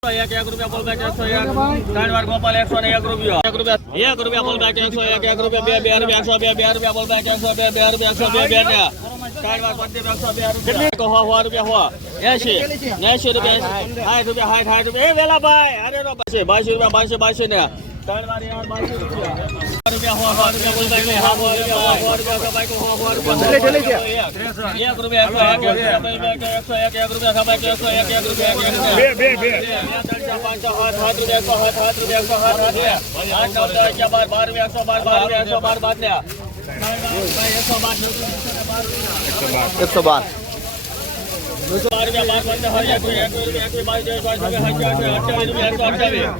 1 રૂપિયા બોલ બેક 101 ત્રણ વાર ગોપાલ 101 રૂપિયા 1 રૂપિયા બોલ બેક 101 1 રૂપિયા 2 રૂપિયા 102 2 રૂપિયા બોલ બેક 102 2 રૂપિયા 102 2 ત્રણ વાર 102 રૂપિયા 100 રૂપિયા 80 80 રૂપિયા 60 રૂપિયા એ વેલા ભાઈ અરે રો 22 રૂપિયા 22 ને ત્રણ વાર યાર 22 રૂપિયા રૂપિયા બોલ બેક 100 રૂપિયા બાઈક 100 રૂપિયા 1 રૂપિયા 101 રૂપિયા બાઈક 101 રૂપિયા બે 112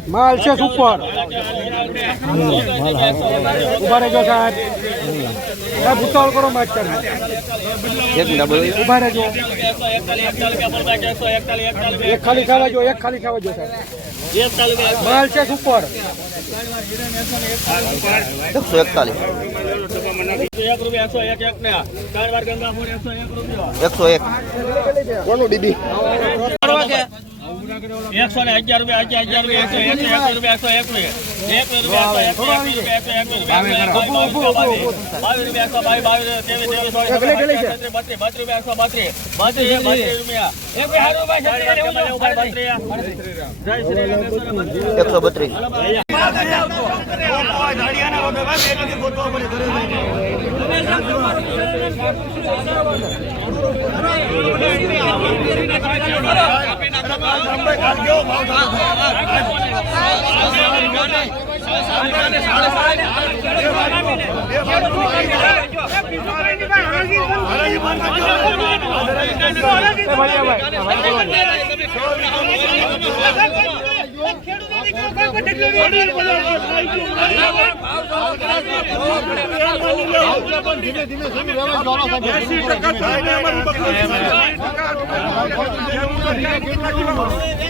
માલ છે સુપર ઉભા રહેજો સાહેબ ભૂતાવળ કરો માચ કરી ઉભા રહેજો એક ખાલી ખાવા જો સાહેબ માલ છે સુપર 141 1 રૂપિયા 101 ને ત્રણ વાર ગંગાપુર 101 રૂપિયા 101 કોનું દીદી 111 રૂપિયા 11 રૂપિયા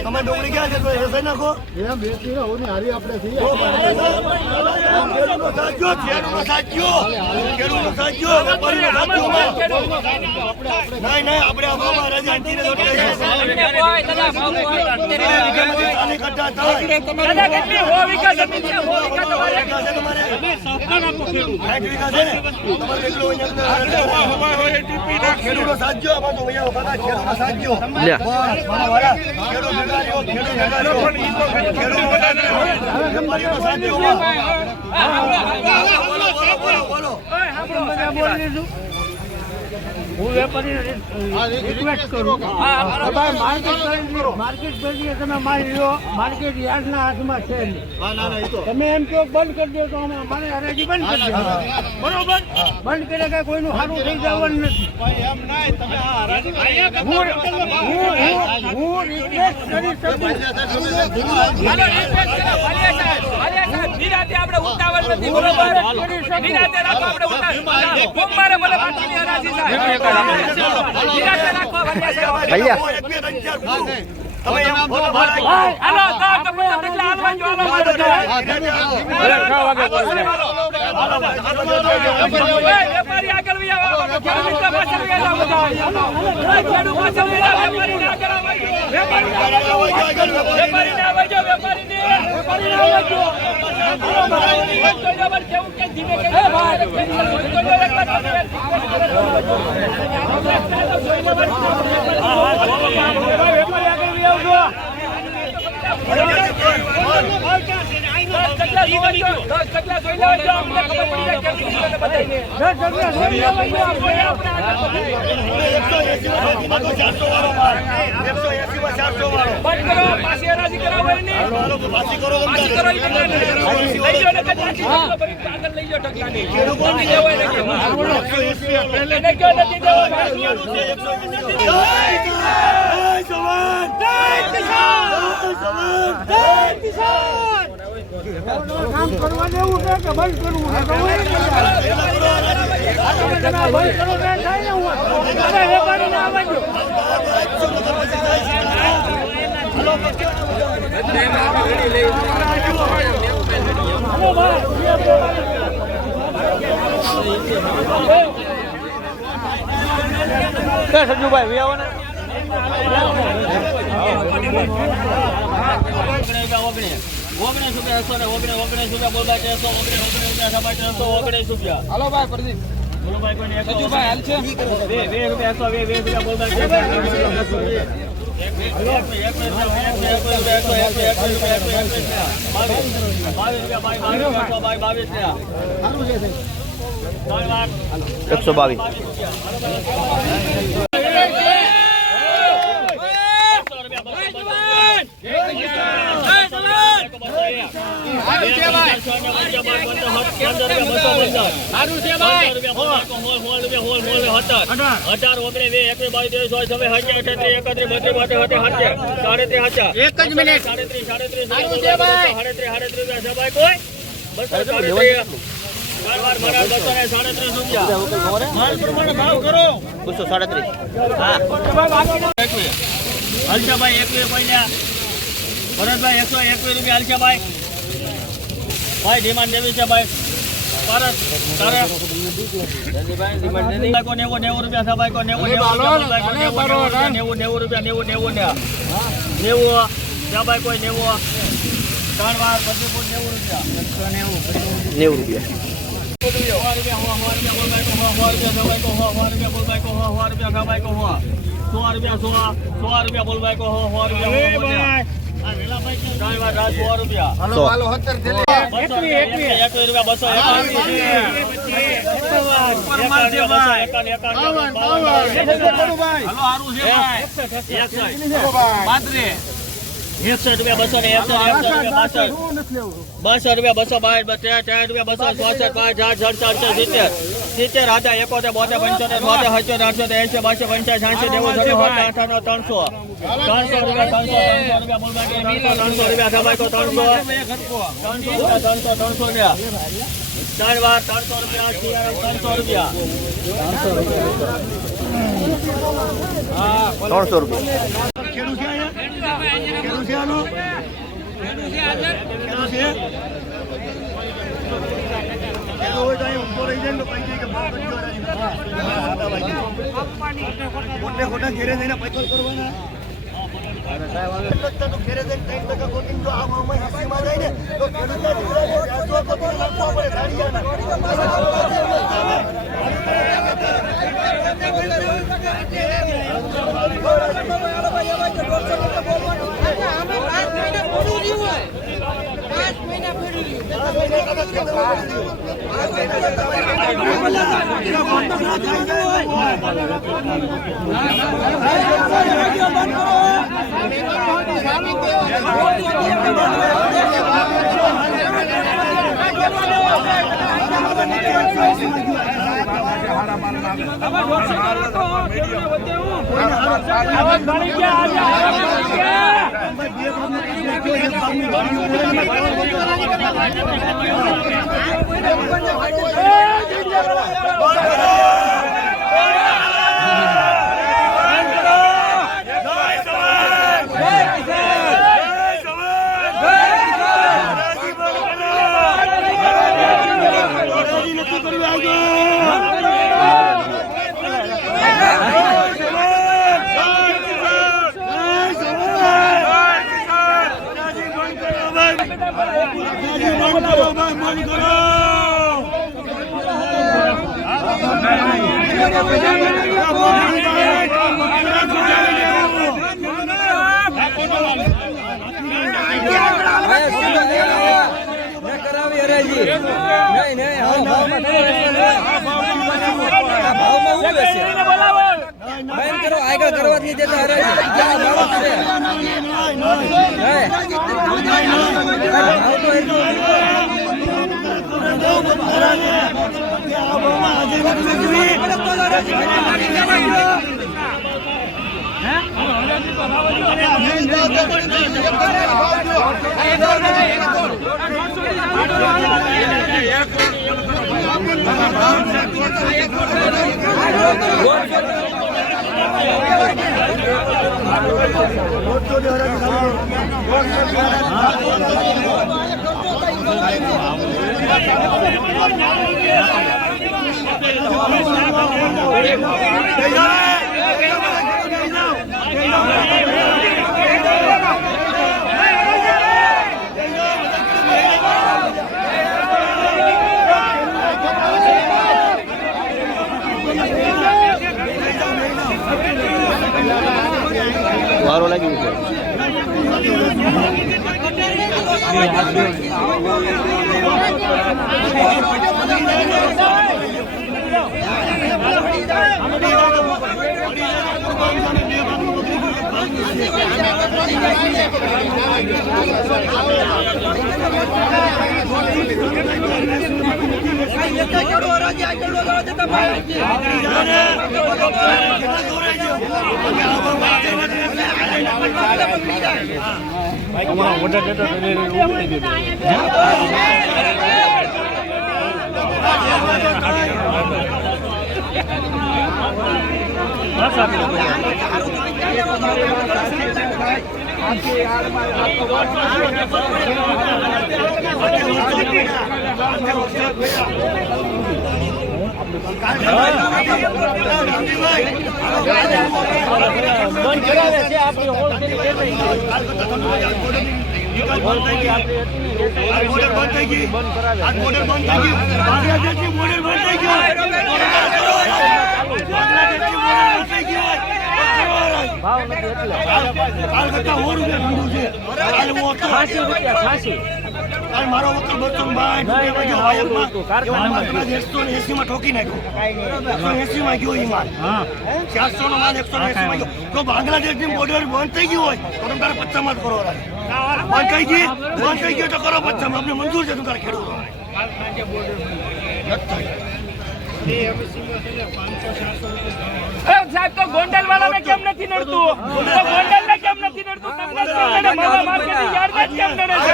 તમે ડોંગળી ક્યાં છે તો રસાઈ નાખો એમ બેસી રહો ને હારી આપણે થઈ ખેડૂતનો સાચો વેપારીનો સાચો નહીં આપણે આમાં રાજા આંટીને ખેડૂતો સાચો આમાં તો ખેડૂતો સાચો હું વેપારી રિક્વેસ્ટ કરું માર્કેટ ભેગી તમે મારી લો માર્કેટ યાર્ડના હાથમાં છે તમે એમ કહો બંધ કરી દો તો મારે હરાજી બંધ કરી દો બરોબર બંધ કરે કઈ કોઈનું સારું થઈ જવાનું નથી હું રિક્વેસ્ટ કરી કામ કરવા દેવું છે કે બંધ કરવું છે બંધ કરો થાય ને હું વેપારીને આવવા દો સંજુભાઈ આવો ને હાલો ભાઈ પ્રદીપ બોલો ભાઈ કોઈને 100 ભાઈ હાલ છે 20 રૂપિયા 100 20 રૂપિયા બોલ ભાઈ હલશાભાઈ 21 રૂપિયા ભરતભાઈ 121 રૂપિયા હલશાભાઈ ભાઈ ડિમાન્ડ દેવી છે ભાઈ ભારત તારે 90 રૂપિયા છે ભાઈ 90 રૂપિયા 90 ત્યાં ભાઈ કોઈ 90 ત્રણ વાર 90 રૂપિયા 61 રૂપિયા 200 રૂપિયા 200 22 રૂપિયા 200 70 રાજા 71 72 75 75 આગળ કરવાથી જતા વારો લાગી છે. મારો વખત 180 માં ઠોકી નાખ્યો 180 માં ગયો માલ 400 નો માલ 180 માં ગયો તો બાંગ્લાદેશ ની બોર્ડર બંધ થઈ ગયું હોય તો તમારે 50 માં કરો બંધ થઈ ગયો તો કરો 50 માં આપણે મંજૂર છે તમારે ખેડૂતો સાહેબ તો ગોંડલ વાળાને કેમ નથી નડતું તો ગોંડલ ને કેમ નથી નડતું તમને કેમ નડે મારા માર્કેટિંગ યાર્ડ ને કેમ નડે છે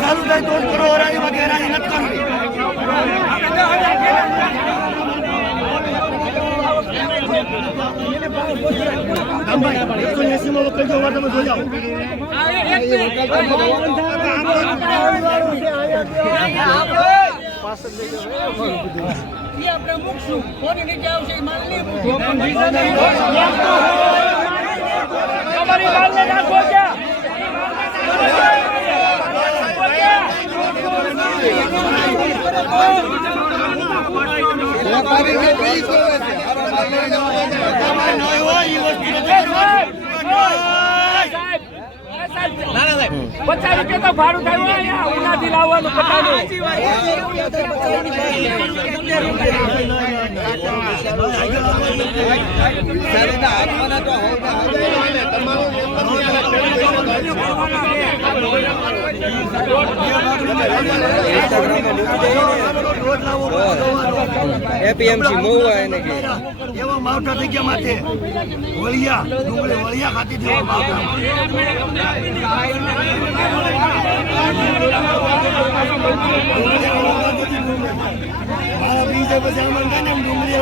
ચાલુ થાય તો કરો હરાજી બાકી હરાજી નથી કરવી ₹50 તો ભાડું થાય ઉનાથી લાવવાનું એપીએમસી મોવા એને કે એવા માવઠા થઈ ગયા માથે વળિયા ડુંગળી વળિયા ખાતી દેવા માવઠા બીજે પછી આમાં ને ડુંગળી આ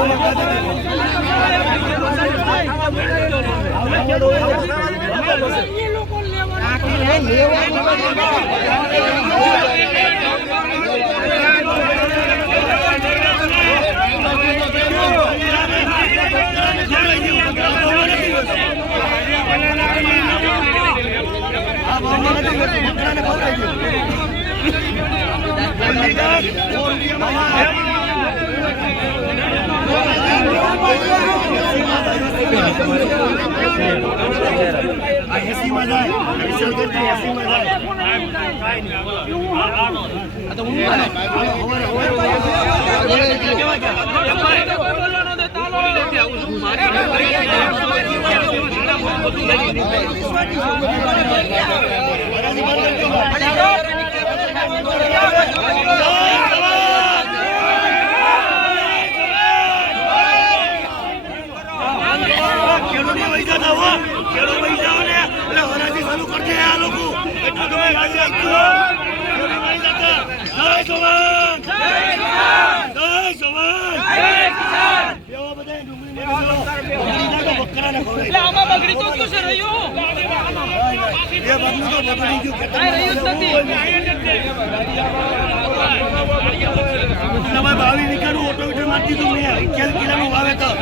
ભાવી નીકળવું ઓટોમીટર મારી દીધું મેં 21 કિલોનું વાવેતર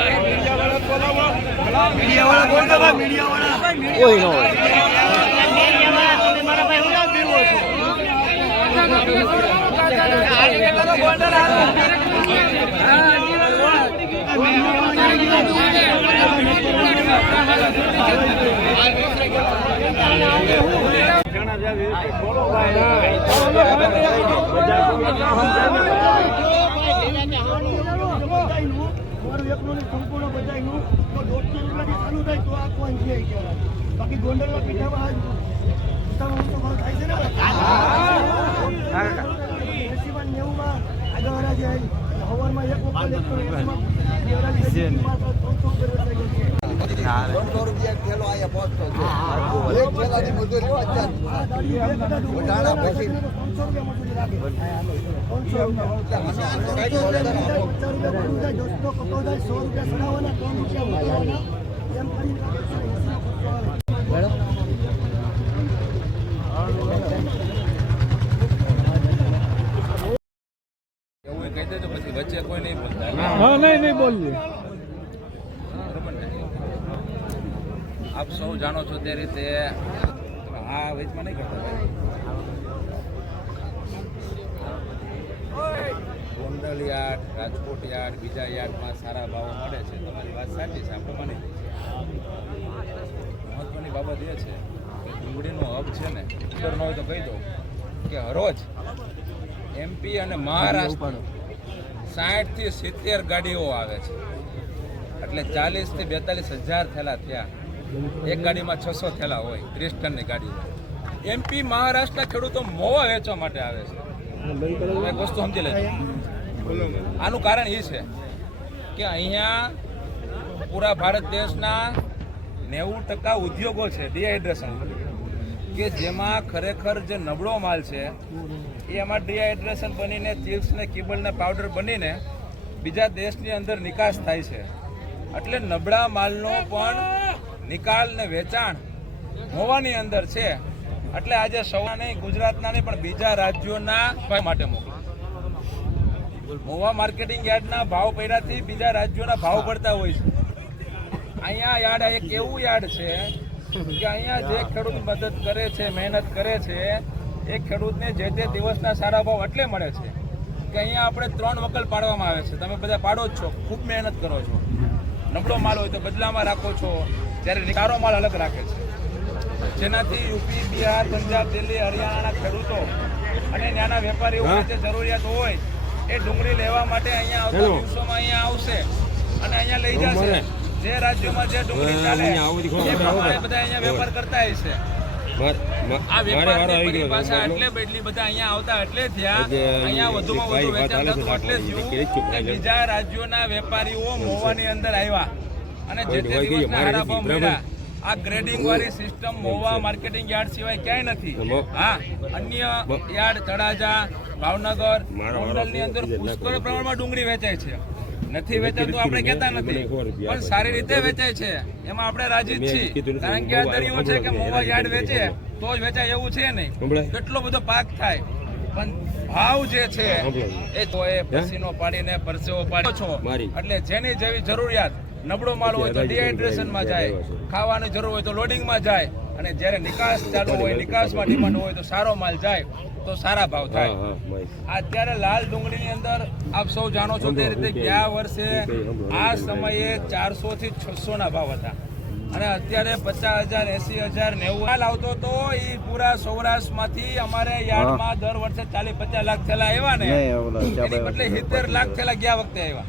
મીડિયાવાળા બોલ દે ભાઈ મીડિયાવાળા કોઈ ન હોય મારા ભાઈ હું દેવો છું બાકી ગોંડલના પીઠામાં થાય છે ને 80-90માં આગળ જાય હવારમાં એક વખત વચ્ચે કોઈ નહીં બોલતા નહીં બોલીએ આપ સૌ જાણો છો તે રીતે હા વચમાં નહીં કરતા ગોંડલ યાર્ડ રાજકોટ યાર્ડ બીજા યાર્ડમાં સારા ભાવો મળે છે તમારી વાત સાચી છે આપણે માની મહત્વની બાબત એ છે કે ડુંગળીનો હબ છે ને ખબર ન હોય તો કહી દઉં કે હરોજ MP અને મહારાષ્ટ્ર 60 થી 70 ગાડીઓ આવે છે એટલે 40 થી 42 હજાર થેલા થયા એક ગાડીમાં 600 થેલા હોય 30 ટનની ગાડી હોય MP મહારાષ્ટ્રના ખેડૂતો મોવા વેચવા માટે આવે છે એક વસ્તુ સમજી લેજો આનું કારણ એ છે કે અહીંયા પૂરા ભારત દેશના 90% ઉદ્યોગો છે ડિહાઇડ્રેશન કે જેમાં ખરેખર જે નબળો માલ છે એ એમાં ડિહાઇડ્રેશન બનીને ચિપ્સ ને કેબલ ને પાવડર બનીને બીજા દેશની અંદર નિકાસ થાય છે એટલે નબળા માલનો પણ નિકાલ ને વેચાણ મોવાની અંદર છે એટલે આજે સૌના નહીં ગુજરાતના નહીં પણ બીજા રાજ્યોના માટે મોકલો મોવા માર્કેટિંગ યાર્ડના ભાવ પડ્યાથી બીજા રાજ્યોના ભાવ પડતા હોય છે અહીંયા યાર્ડ એક એવું યાર્ડ છે કે અહીંયા જે ખેડૂત મદદ કરે છે મહેનત કરે છે એ ખેડૂતને જે તે દિવસના સારા ભાવ એટલે મળે છે કે અહીંયા આપણે 3 વકલ પાડવામાં આવે છે તમે બધા પાડો જ છો ખૂબ મહેનત કરો છો નબળો માલ હોય તો બદલામાં રાખો છો ત્યારે સારો માલ અલગ રાખે છે જેનાથી યુપી બિહાર પંજાબ દિલ્હી હરિયાણાના ખેડૂતો અને નાના વેપારીઓને જે જરૂરિયાત હોય એ ડુંગળી લેવા માટે અહીંયા આવતા દિવસોમાં અહીંયા આવશે અને અહીંયા લઈ જશે જે રાજ્યોમાં જે ડુંગળી ચાલે એ પ્રમાણે બધા અહીંયા વેપાર કરતા હશે આ વેપારની પરિભાષા એટલે એટલી બધા અહીંયા આવતા એટલે થયા અહીંયા વધુમાં વધુ વેચાણ થતું એટલે થયું કે બીજા રાજ્યોના વેપારીઓ મોવાની અંદર આવ્યા અને જે તે દિવસના હારા ભાવ મળ્યા આ ગ્રેડિંગ વાળી સિસ્ટમ મોવા માર્કેટિંગ યાર્ડ સિવાય ક્યાંય નથી હા અન્ય યાર્ડ તળાજા ભાવનગર ગોંડલની અંદર પુષ્કળ પ્રમાણમાં ડુંગળી વેચાય છે નથી વેચાતું આપણે કહેતા નથી પણ સારી રીતે વેચાય છે એમાં આપણે રાજી જ છીએ કારણ કે આ દરિયો છે કે મોવા યાર્ડ વેચે તો જ વેચાય એવું છે નહીં કેટલો બધો પાક થાય પણ ભાવ જે છે એ તો એ પસીનો પાડીને પરસેવો પાડ્યો છો એટલે જેની જેવી જરૂરિયાત નબળો માલ હોય તો ડિહાઇડ્રેશનમાં જાય ખાવાની જરૂર હોય તો લોડિંગમાં જાય અને જ્યારે નિકાસ ચાલુ હોય નિકાસમાં ડિમાન્ડ હોય તો સારો માલ જાય તો સારા ભાવ થાય. અત્યારે લાલ ડુંગળીની અંદર આપ સૌ જાણો છો તે રીતે ગયા વર્ષે આ સમયે 400 થી 600 ના ભાવ હતા અને અત્યારે 50,000, 80,000, 90,000 આવતો તો એ પૂરા સૌરાષ્ટ્રમાંથી અમારે યાર્ડમાં દર વર્ષે 40-50 લાખ થેલા આવ્યા ને એની બદલે 70 લાખ થેલા ગયા વખતે આવ્યા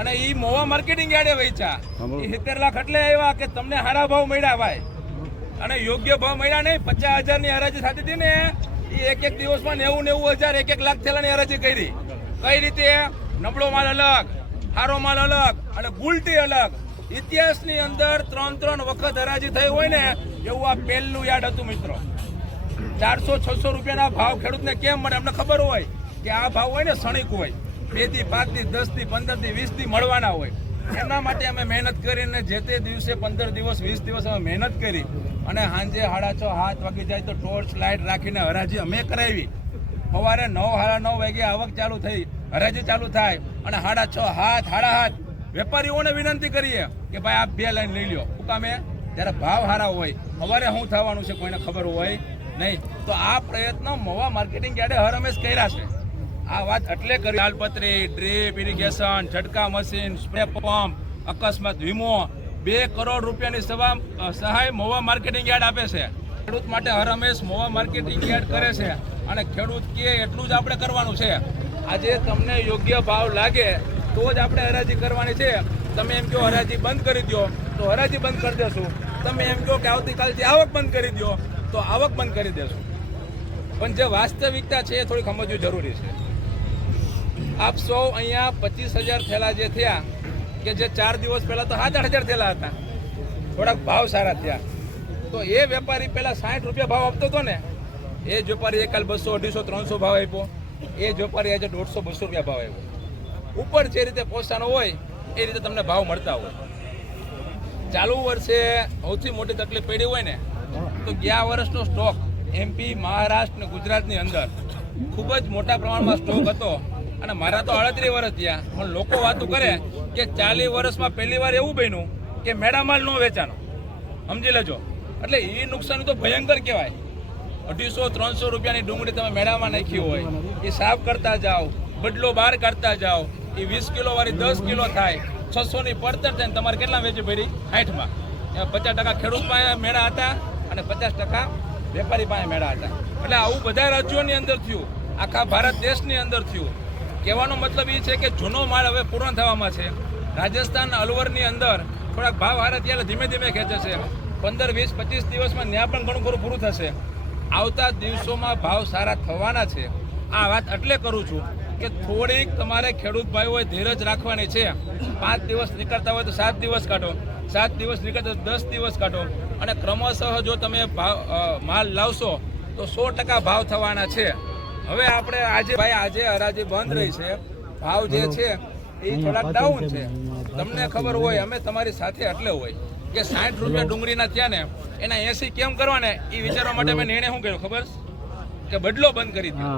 અને એ મોવા માર્કેટિંગ યાર્ડે વેચ્યા. એ 70 લાખ એટલે આવ્યા કે તમને સારા ભાવ મળ્યા ભાઈ અને યોગ્ય ભાવ મળ્યા નહીં. 50,000 ની હરાજી થતી હતી ને એ એક દિવસમાં 90,000, 1 લાખ થેલાની હરાજી કરી. કઈ રીતે? નબળો માલ અલગ, સારો માલ અલગ અને ગુલટી અલગ. ઇતિહાસની અંદર 3 વખત હરાજી થઈ હોય ને એવું આ પહેલું યાર્ડ હતું મિત્રો. 400-600 રૂપિયાના ભાવ ખેડૂતને કેમ મળે? અમને ખબર હોય કે આ ભાવ હોય ને ક્ષણિક હોય, 2 થી 5 થી 10 થી 15 થી 20 થી મળવાના હોય. એના માટે અમે મહેનત કરીને જે તે દિવસે 15 દિવસ 20 દિવસ અમે મહેનત કરી અને સાંજે 6:30-7 વાગી જાય તો ટોર્ચ લાઇટ રાખીને હરાજી અમે કરાવી. સવારે 9-9:30 વાગે આવક ચાલુ થઈ, હરાજી ચાલુ થાય અને 6:30-7 વેપારીઓને વિનંતી કરીએ કે ભાઈ આપ 2 લાઈન લઈ લો. શું કામે? ત્યારે ભાવ સારા હોય. સવારે શું થવાનું છે કોઈને ખબર હોય નહીં. તો આ પ્રયત્ન મવા માર્કેટિંગ યાર્ડે હર હંમેશ કર્યા છે. આ વાત એટલે કરી તાલપત્રી, ડ્રીપ ઇરિગેશન, છટકા મશીન, સ્પ્રે પંપ, અકસ્માત વીમો 2 કરોડ રૂપિયાની સહાય મવા માર્કેટિંગ યાર્ડ આપે છે. ખેડૂત માટે હર હંમેશ મવા માર્કેટિંગ યાર્ડ કરે છે અને ખેડૂત કે એટલું જ આપણે કરવાનું છે. આજે તમને યોગ્ય ભાવ લાગે તો જ આપણે હરાજી કરવાની છે. તમે એમ કહો હરાજી બંધ કરી દો તો હરાજી બંધ કરી દેશું. તમે એમ કહો કે આવતીકાલથી આવક બંધ કરી દો તો આવક બંધ કરી દેશું. પણ જે વાસ્તવિકતા છે એ થોડી સમજવી જરૂરી છે. આપ સૌ અહીંયા 25,000 થેલા જે થયા કે જે 4 દિવસ પહેલા તો 7-8,000 થેલા હતા, થોડાક ભાવ સારા થયા. તો એ વેપારી પહેલા 60 રૂપિયા ભાવ આપતો હતો ને, એ જ વેપારી કાલ 200, 250, 300 ભાવ આપ્યો. એ જ વેપારી આજે 150, 200 રૂપિયા ભાવ આવ્યો. ઉપર જે રીતે પોષાનો હોય એ રીતે તમને ભાવ મળતા હોય. ચાલુ વર્ષે સૌથી મોટી તકલીફ પડી હોય ને તો ગયા વર્ષનો સ્ટોક MP, મહારાષ્ટ્ર અને ગુજરાતની અંદર ખૂબ જ મોટા પ્રમાણમાં સ્ટોક હતો અને મારા તો 38 વર્ષ થયા પણ લોકો વાતો કરે કે 40 વર્ષમાં પહેલી વાર એવું બન્યું કે મેળામાલ ન વેચાનો. સમજી લેજો. એટલે એ નુકસાન તો ભયંકર કહેવાય. 250-300 રૂપિયાની ડુંગળી તમે મેળામાં નાખી હોય એ સાફ કરતા જાઓ, બદલો બહાર કાઢતા જાઓ, એ 20 કિલો વાળી 10 કિલો થાય, 600 ની પડતર થાય. તમારે કેટલા વેચી પડી? 60માં. 50% ખેડૂત પાસે મેળા હતા અને 50% વેપારી પાસે મેળા હતા. એટલે આવું બધા રાજ્યોની અંદર થયું, આખા ભારત દેશની અંદર થયું. કહેવાનો મતલબ એ છે કે જૂનો માલ હવે પૂર્ણ થવામાં છે. રાજસ્થાન અલવરની અંદર થોડાક ભાવ હારા ત્યારે ધીમે ધીમે ખેંચે છે. 15, 20, 25 દિવસમાં ત્યાં પણ ઘણું ખરું પૂરું થશે. આવતા દિવસોમાં ભાવ સારા થવાના છે. આ વાત એટલે કરું છું કે થોડીક તમારે ખેડૂત ભાઈઓએ ધીરજ રાખવાની છે. 5 દિવસ નીકળતા હોય તો 7 દિવસ કાઢો, 7 દિવસ નીકળતા તો 10 દિવસ કાઢો અને ક્રમશઃ જો તમે માલ લાવશો તો 100% ભાવ થવાના છે. હવે આપણે આજે હરાજી બંધ રહી છે, ભાવ જે છે એ થોડાક ડાઉન છે. તમને ખબર હોય અમે તમારી સાથે એટલે હોય કે 60 રૂપિયા ડુંગળીના થયા ને એના 80 કેમ કરવાને એ વિચારવા માટે મેં નિર્ણય શું કર્યો ખબર કે બદલો બંધ કરી દીધો.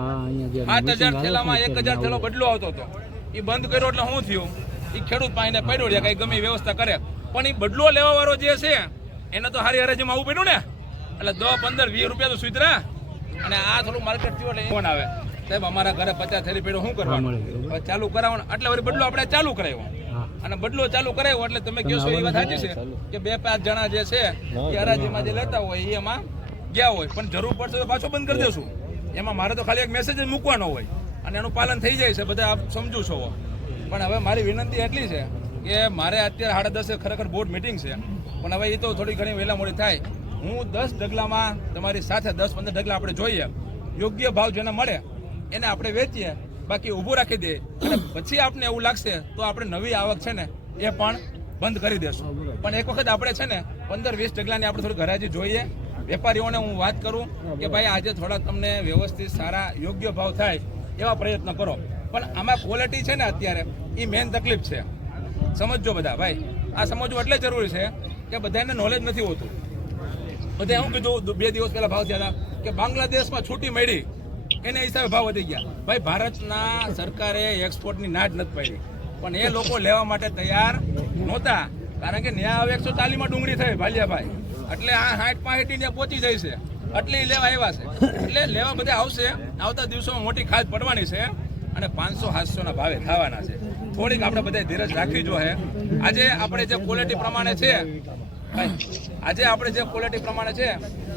5,000 થેલામાં 1,000 થેલો બદલો આવતો હતો, એ બંધ કર્યો એટલે શું થયું? એ ખેડૂત પાસે પડ્યો રહ્યા કઈ ગમે વ્યવસ્થા કરે. પણ એ બદલો લેવા વાળો જે છે એને તો સારી હરાજીમાં આવવું પડ્યું ને. એટલે 10, 15, 20 રૂપિયા તો સુધરા. અને આ થોડું માર્કેટ થયું એટલે ફોન આવે, સાહેબ અમારા ઘરે 50 થેલી પડ્યો શું કરવાનું? હવે ચાલુ કરાવવાનું. એટલે વળી બદલો આપણે ચાલુ કરાવ્યો અને બદલો ચાલુ કરાવ્યો એટલે તમે કહો છો એ વાત સાચી છે કે 2-5 જણા જે છે એ હરાજીમાં જે લેતા હોય એ એમાં ગયા હોય. પણ જરૂર પડશે તો પાછો બંધ કરી દેશું. એમાં મારે તો ખાલી એક મેસેજ જ મૂકવાનો હોય અને એનું પાલન થઈ જાય છે. બધા આપ સમજુ છો. પણ હવે મારી વિનંતી એટલી છે કે મારે અત્યારે 10:30 ખરેખર બોર્ડ મિટિંગ છે, પણ હવે એ તો થોડી ઘણી વહેલા મોડી થાય. હું 10 ઢગલામાં તમારી સાથે 10-15 ઢગલા આપણે જોઈએ, યોગ્ય ભાવ જેને મળે એને આપણે વેચીએ, બાકી ઊભું રાખી દઈએ અને પછી આપણે એવું લાગશે તો આપણે નવી આવક છે ને એ પણ બંધ કરી દેશું. પણ એક વખત આપણે છે ને 15-20 ઢગલાની આપણે થોડી હરાજી જોઈએ. વેપારીઓને હું વાત કરું કે ભાઈ આજે થોડા તમને વ્યવસ્થિત સારા યોગ્ય ભાવ થાય એવા પ્રયત્ન કરો. પણ આમાં ક્વોલિટી છે ને અત્યારે એ મેઇન તકલીફ છે. સમજજો બધા ભાઈ, આ સમજવું એટલે જરૂરી છે કે બધાને નોલેજ નથી હોતું. બધા શું કીધું 2 દિવસ પહેલા ભાવ થયા હતા કે બાંગ્લાદેશમાં છૂટી મળી એના હિસાબે ભાવ વધી ગયા. ભાઈ ભારતના સરકારે એક્સપોર્ટની ના જ નથી પાડી, પણ એ લોકો લેવા માટે તૈયાર નહોતા. કારણ કે ન્યા હવે 140માં ડુંગળી થઈ ભાલિયાભાઈ, એટલે આ 60-65 ત્યાં પહોંચી જાય છે. આટલી લેવા આવ્યા છે એટલે લેવા બધા આવશે. આવતા દિવસોમાં મોટી ખાદ પડવાની છે અને 500-700 ના ભાવે થવાના છે. થોડીક આપણે બધા ધીરજ રાખવી જોઈએ. આજે આપણે જે ક્વોલિટી પ્રમાણે છે આજે આપણે જે ક્વોલિટી પ્રમાણે છે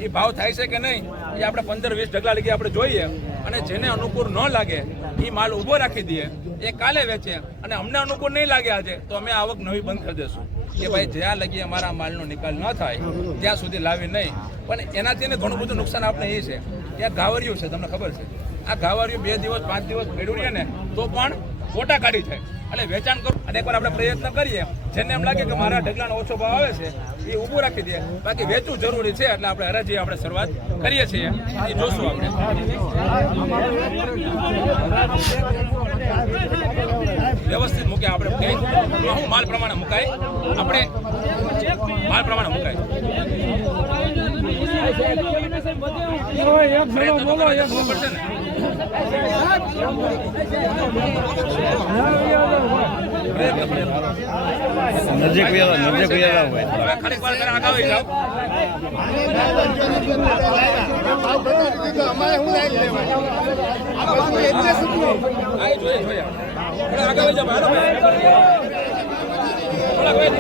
એ ભાવ થાય છે કે નહીં એ આપણે 15-20 ઢગલા લગી આપણે જોઈએ અને જેને અનુકૂળ ન લાગે એ માલ ઊભો રાખી દઈએ, એ કાલે વેચે અને અમને અનુકૂળ નહીં લાગે આજે તો અમે આવક નવી બંધ કરી દઈશું કે ભાઈ જ્યાં લગી અમારા માલનો નિકાલ ન થાય ત્યાં સુધી લાવી નહીં. પણ એનાથી ઘણું બધું નુકસાન આપણે એ છે કે આ ગાવરિયું છે, તમને ખબર છે આ ગાવરિયું 2 દિવસ 5 દિવસ પડ્યું રહે ને તો પણ ફોટા કાઢી જાય. એટલે વેચાણ કરું અને એકવાર આપણે પ્રયત્ન કરીએ, જેને એમ લાગે કે મારા ઢગલાનો ઓછો ભાવ આવે છે એ ઊભું રાખી દે. બાકી વેચવું જરૂરી છે એટલે આપણે હરાજી આપણે શરૂઆત કરીએ છીએ, એ જોશું આપણે. વ્યવસ્થિત મૂકે આપણે હું માલ પ્રમાણે મુકાય, આપણે માલ પ્રમાણે મુકાય. પડશે ને નજીક વ્યાવા હોય હવે ખાલી વાર જરા આગળ આવી જાઓ. આ જોઈએ થોડા આગળ આવી જાઓ. થોડા આવી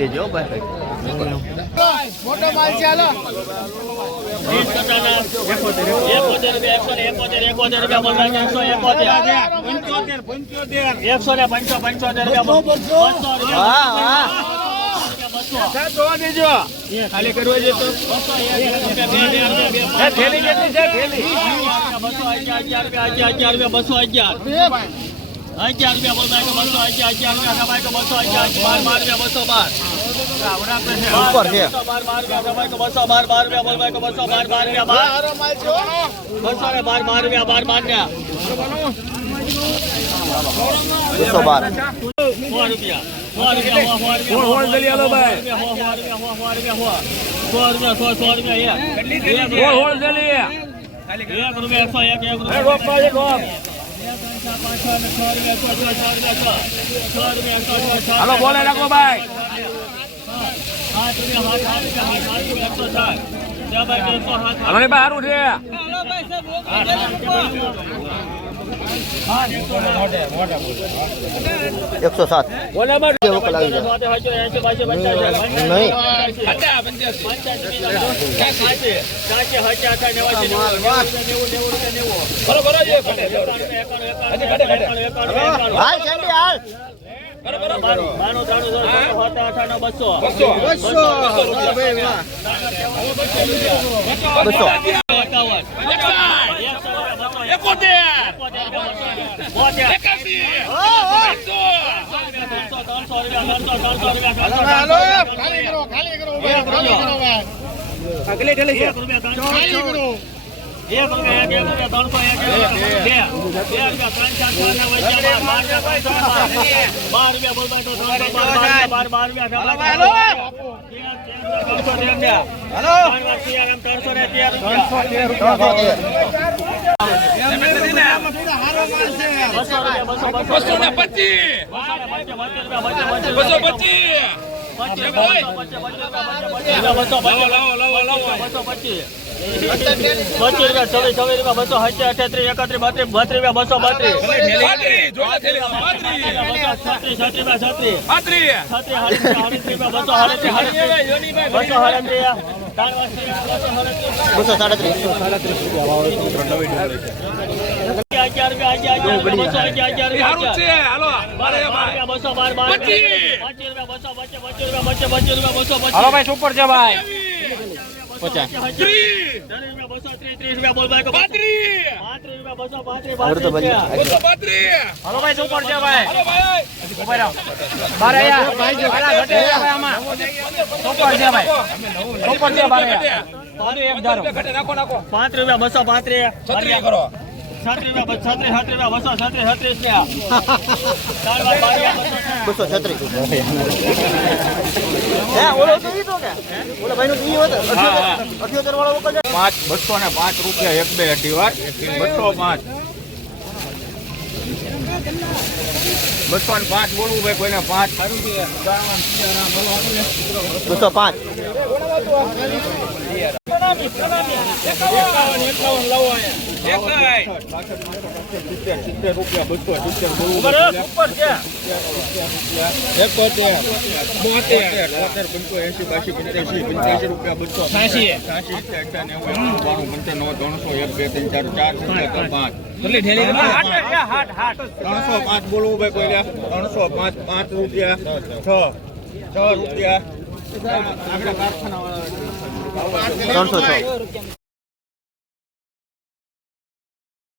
લેજો ભાઈ. મોટો માલ છે હાલો. ખાલી કરવા જઈએ તો હાલો બોલે રાખો ભાઈ. હાલો ભાઈ સારું છે. 107 બોલે ભાઈ. હાલો ભાઈ સુપર છે ભાઈ 50 હાલો ભાઈ સુપર છે ભાઈ ઉભા રહો બારૈયા ઘટે છે ભાઈ આમાં સુપર છે ભાઈ સુપર છે બારૈયા એક ધારો નાખો 5 રૂપિયા 235 છત્રી કરો 7 રૂપિયા 205 રૂપિયા 1 2 અઢી વાર 205 બોલવું ભાઈ કોઈને 5 205 305 બોલવું ભાઈ કોઈ 305 5 રૂપિયા 6 રૂપિયા 306